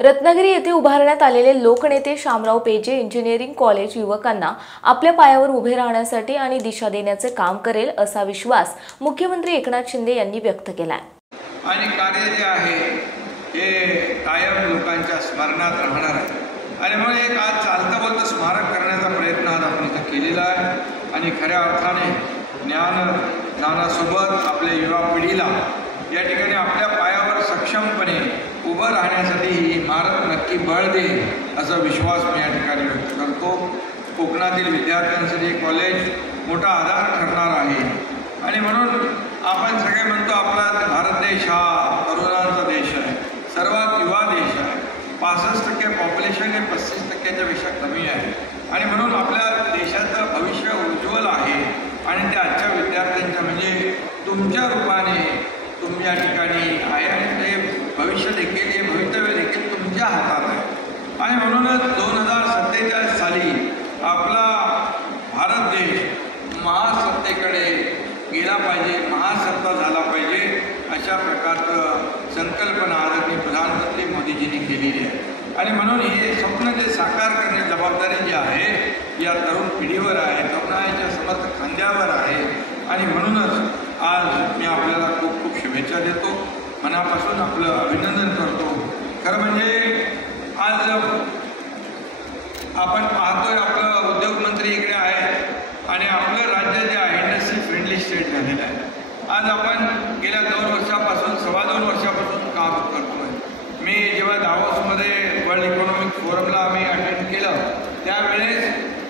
रत्नागिरी येथे उभारण्यात आलेले लोकनेते शामराव पेजे इंजिनिअरिंग कॉलेज युवकांना आपल्या पायावर उभे राहण्यासाठी आणि दिशा देण्याचे काम करेल असा विश्वास मुख्यमंत्री एकनाथ शिंदे यांनी व्यक्त केला आहे। आणि कार्य जे आहे हे कायम लोकांच्या स्मरणात राहणार आहे आणि म्हणून एक आज चालतं बोलतं स्मारक करण्याचा प्रयत्न आज आपण इथं केलेला आहे आणि खऱ्या अर्थाने ज्ञानासोबत आपल्या युवा पिढीला या ठिकाणी आपल्या पायावर सक्षमपणे उभं राहण्यासाठी ही इमारत नक्की बळ देईल असा विश्वास मी या ठिकाणी व्यक्त करतो। कोकणातील विद्यार्थ्यांसाठी कॉलेज मोठा आधार ठरणार आहे आणि म्हणून आपण सगळे म्हणतो आपला भारत देश हा तरुणांचा देश आहे, सर्वात युवा देश आहे। 65% पॉप्युलेशन हे 35%च्या पेक्षा कमी आहे आणि म्हणून आपल्या देशाचं भविष्य उज्ज्वल आहे आणि ते आजच्या विद्यार्थ्यांच्या म्हणजे तुमच्या रूपाने तुम्ही या ठिकाणी आहे आणि ते भविष्य देखील हे भवितव्य देखील तुमच्या हातात आहे आणि म्हणूनच 2047 साली आपला भारत देश महासत्तेकडे गेला पाहिजे, महासत्ता झाला पाहिजे अशा प्रकारचं संकल्पना आदरणीय प्रधानमंत्री मोदीजींनी केलेली आहे आणि म्हणून हे स्वप्न जे साकार करण्याची जबाबदारी जी आहे या तरुण पिढीवर आहे, तरुणाच्या समर्थ खांद्यावर आहे आणि म्हणूनच आज मी आपल्याला खूप खूप शुभेच्छा देतो, मनापासून आपलं अभिनंदन करतो। खरं म्हणजे आज आपण पाहतोय आपलं उद्योगमंत्री इकडे आहे आणि आपलं राज्य जे आहे इंडस्ट्री फ्रेंडली स्टेट झालेलं आहे। आज आपण गेल्या 2 वर्षापासून 2.25 वर्षापासून काम करतोय। मी जेव्हा दावोसमध्ये वर्ल्ड इकॉनॉमिक फोरमला आम्ही अटेंड केलं त्यावेळेस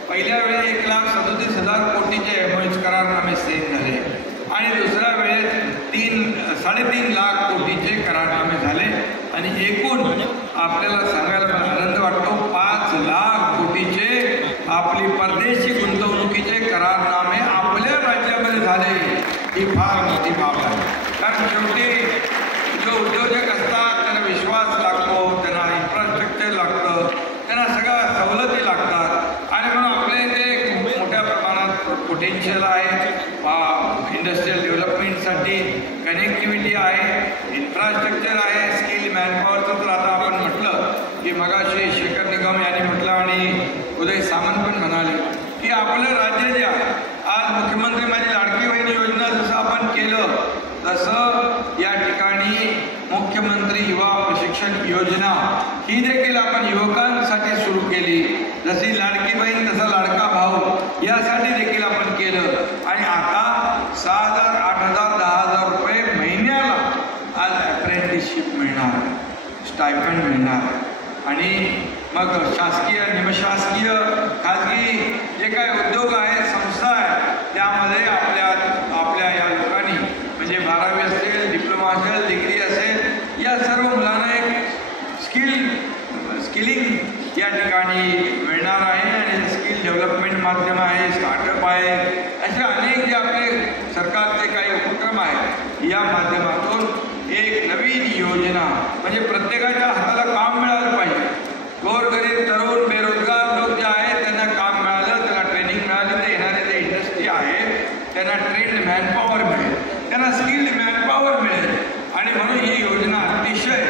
पहिल्या वेळेस 1,37,000 कोटीचे MOU करारनामे सेन झाले आणि दुसऱ्या वेळेस 3.5 लाख कोटीचे करारनामे झाले आणि एकूण आपल्याला सांगायला मला आनंद वाटतो 5 लाख कोटीचे आपली परदेशी गुंतवणुकीचे करारनामे आपल्या राज्यामध्ये झाले। ही फार मोठी बाब आहे कारण शेवटी जो उद्योजक असतात त्यांना विश्वास लागतो, त्यांना इन्फ्रास्ट्रक्चर लागतं, त्यांना सगळ्या सवलती लागतात आणि म्हणून आपल्या इथे मोठ्या प्रमाणात पोटेन्शियल आहे इंडस्ट्रियल डेव्हलपमेंटसाठी, कनेक्टिव्हिटी आहे, इन्फ्रास्ट्रक्चर आहे, स्किल मॅनपॉवरचं तर आता आपण म्हटलं की मगाशी शेखर निगम यांनी म्हटलं आणि उदय सामंत पण म्हणाले की आपलं राज्य जे आहे आज मुख्यमंत्री माझी लाडकी बहीण योजना जसं आपण केलं तसं या ठिकाणी मुख्यमंत्री युवा प्रशिक्षण योजना ही देखील आपण युवकांसाठी सुरू केली। जशी लाडकी बहीण तसा लाडका भाऊ यासाठी देखील आपण केलं आणि आता 6,000, 8,000, 10,000 रुपये महिन्याला आज अप्रेंटिसशिप मिळणार आहे, स्टायपेंड मिळणार आहे आणि मग शासकीय निमशासकीय खाजगी जे काय उद्योग आहे संस्था आहे त्यामध्ये आपल्या या लोकांनी म्हणजे 12वी असेल, डिप्लोमा असेल, डिग्री असेल या सर्व मुलांना एक स्किलिंग या ठिकाणी मिळणार आहे आणि स्किल डेव्हलपमेंट माध्यम आहे, स्टार्टअप आहे, असे अनेक जे आपले सरकारचे काही उपक्रम आहेत या माध्यमातून एक नवीन योजना म्हणजे प्रत्येकाच्या हाताला काम मिळालं पाहिजे। गोरगरीब तरुण बेरोजगार लोक जे आहेत त्यांना काम मिळालं, त्यांना ट्रेनिंग मिळाली, ते येणारे जे इंडस्ट्री आहे त्यांना ट्रेन्ड मॅनपॉवर मिळेल, त्यांना स्किल्ड मॅनपॉवर मिळेल आणि म्हणून ही योजना अतिशय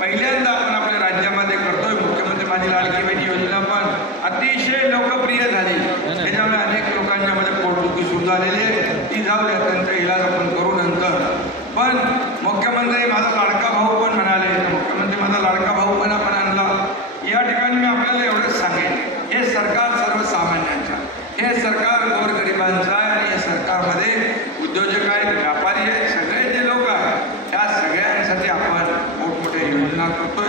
पहिल्यांदा आपण आपल्या राज्यामध्ये करतोय। मुख्यमंत्री माझी लाडकी बहीण योजना पण अतिशय लोकप्रिय झाली, त्याच्यामुळे अनेक लोकांच्या मध्ये पोटदुखी सुरू झालेली आहे, ती जाऊ द्या, त्यांचा इलाज आपण करू नंतर। पण मुख्यमंत्री माझा लाडका भाऊ पण म्हणाले, मुख्यमंत्री माझा लाडका भाऊ पण आपण आणला। या ठिकाणी मी आपल्याला एवढंच सांगेन, हे सरकार सर्वसामान्यांचं, हे सरकार गोरगरिबांचं आहे आणि या सरकारमध्ये उद्योजक आहेत, व्यापारी आहेत, सगळे जे लोक आहेत त्या सगळ्यांसाठी आपण मोठमोठ्या योजना करतोय।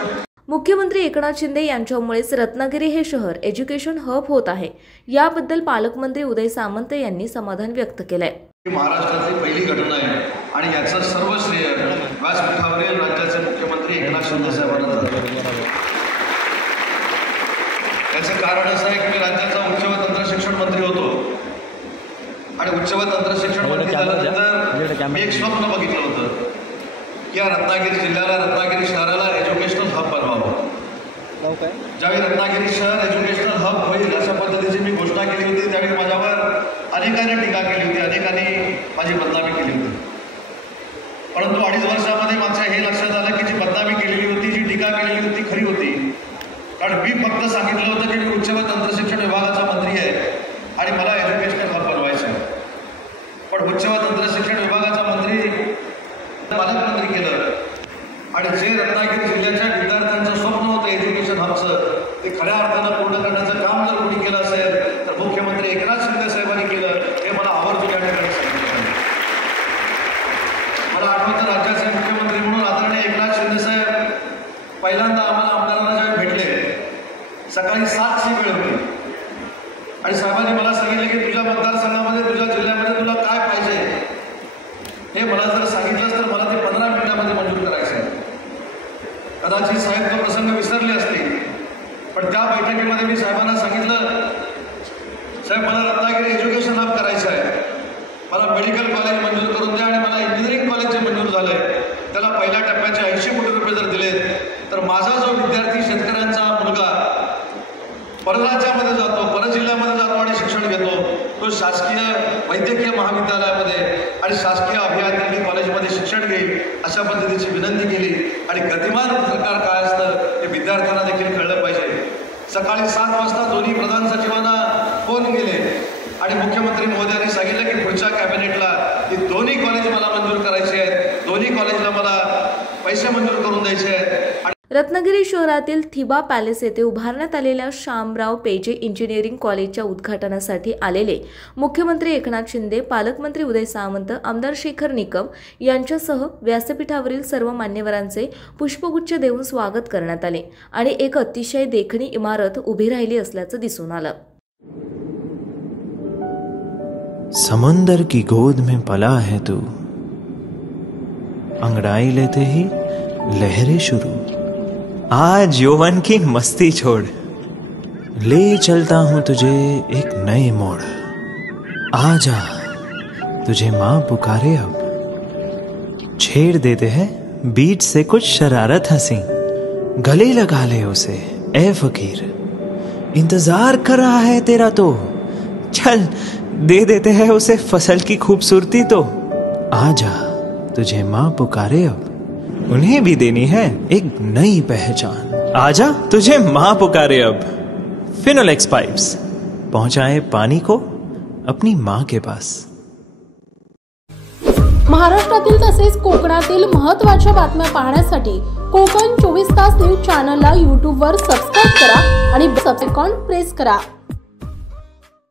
मुख्यमंत्री एकनाथ शिंदे यांच्यामुळेच रत्नागिरी हे शहर एज्युकेशन हब होत आहे, याबद्दल पालकमंत्री उदय सामंत यांनी समाधान व्यक्त केलंय। महाराष्ट्रातली पहिली घटना आहे आणि याचं सर्व श्रेय व्यासपीठावरील राज्याचे मुख्यमंत्री एकनाथ शिंदे साहेबांना जातं। याचं कारण असं आहे की मी राज्याचा उच्च व तंत्र शिक्षण मंत्री होतो आणि उच्च व तंत्र शिक्षण मंत्री झाल्यानंतर मी एक स्वप्न बघितलं होतं की या रत्नागिरी जिल्ह्याला, रत्नागिरी शहराला एज्युकेशनल हब बनवावं। ज्यावेळी रत्नागिरी शहर एज्युकेशनल हब होईल अशा पद्धतीची मी घोषणा केली होती त्यावेळी माझ्यावर अनेकांनी टीका केली होती, अनेकांनी माझी बदनामी केली होती, परंतु 2.5 वर्षामध्ये माझ्या हे लक्षात आलं की जी बदनामी केलेली होती, जी टीका केलेली होती खरी होती, कारण मी फक्त सांगितलं होतं की मी उच्च व तंत्रशिक्षण विभागाचा मंत्री आहे आणि मला एज्युकेशनल हब बनवायचं आहे. पण उच्च व तंत्रशिक्षण विभागाचा मंत्री पालकमंत्री केलं आणि जे रत्नागिरी जिल्ह्याच्या विद्यार्थ्यांचं स्वप्न होतं एज्युकेशन हबचं ते खऱ्या अर्थानं पूर्ण करण्याचं काम जर कोणी केलं असेल तर मुख्यमंत्री एकनाथ शिंदे साहेबांनी केलं, हे मला आवर्जून या ठिकाणी सांगितलं. मला आठवतं राज्याचे मुख्यमंत्री म्हणून आदरणीय एकनाथ शिंदे साहेब पहिल्यांदा आम्हाला आमदारांना ज्यावेळी भेटले सकाळी 7ची वेळ होती आणि साहेबांनी मला सांगितलं की तुझ्या मतदारसंघामध्ये तुझ्या जिल्ह्यामध्ये तुला काय पाहिजे हे मला जर सांगितलंस तर मला ते 15 मिनिटांमध्ये मंजूर करायचं आहे. कदाचित साहेब तो प्रसंग विसरले असतील, पण त्या बैठकीमध्ये मी साहेबांना सांगितलं, साहेब मला रत्नागिरी एज्युकेशन हब करायचं आहे, मला मेडिकल कॉलेज मंजूर करून द्या आणि मला इंजिनिअरिंग कॉलेज जे मंजूर झालं आहे त्याला पहिल्या टप्प्याचे 80 कोटी रुपये जर दिले तर माझा जो विद्यार्थी शेतकऱ्यांचा मुलगा परराज्यामध्ये जातो, परजिल्ह्यामध्ये जातो आणि शिक्षण घेतो, तो शासकीय वैद्यकीय महाविद्यालयामध्ये आणि शासकीय अभियांत्रिकी कॉलेजमध्ये शिक्षण घेईल अशा पद्धतीची विनंती केली. आणि गतिमान सरकार काय असतं हे विद्यार्थ्यांना देखील कळलं पाहिजे. सकाळी 7 वाजता दोन्ही प्रधान सचिवांना फोन केले आणि मुख्यमंत्री महोदयांनी सांगितलं की पुढच्या कॅबिनेटला ही दोन्ही कॉलेज मला मंजूर करायची आहेत, दोन्ही कॉलेजला मला पैसे मंजूर करून द्यायचे आहेत. रत्नागिरी शहरातील थिबा पॅलेस येथे उभारण्यात आलेल्या शामराव पेजे इंजिनिअरिंग कॉलेजच्या उद्घाटनासाठी आलेले मुख्यमंत्री एकनाथ शिंदे, पालकमंत्री उदय सामंत, आमदार शेखर निकम यांच्यासह व्यासपीठावरील सर्व मान्यवरांचे पुष्पगुच्छ देऊन स्वागत करण्यात आले आणि एक अतिशय देखणी इमारत उभी राहिली असल्याचं दिसून आलं. समंदर की गोद में पला है तू, अंगड़ाई लेते ही लहरें शुरू, आज यौवन की मस्ती छोड़, ले चलता हूं तुझे एक नए मोड़, आजा तुझे माँ पुकारे अब, छेड़ देते हैं बीच से कुछ शरारत हंसी, गले लगा ले उसे ए फकीर, इंतजार कर रहा है तेरा तो, चल दे देते हैं उसे फसल की खूबसूरती तो, आजा तुझे माँ पुकारे अब, उन्हें भी देनी है एक नई पहचान, आजा तुझे माँ पुकारे अब. फिनोलेक्स पाइप्स पहुंचाए पानी को अपनी माँ के पास. महाराष्ट्रातील तसेच कोकणातील महत्त्वाच्या बातम्या पाहण्यासाठी कोकण 24 तास न्यूज चॅनलला YouTube वर सबस्क्राइब करा आणि बेल आयकॉन प्रेस करा.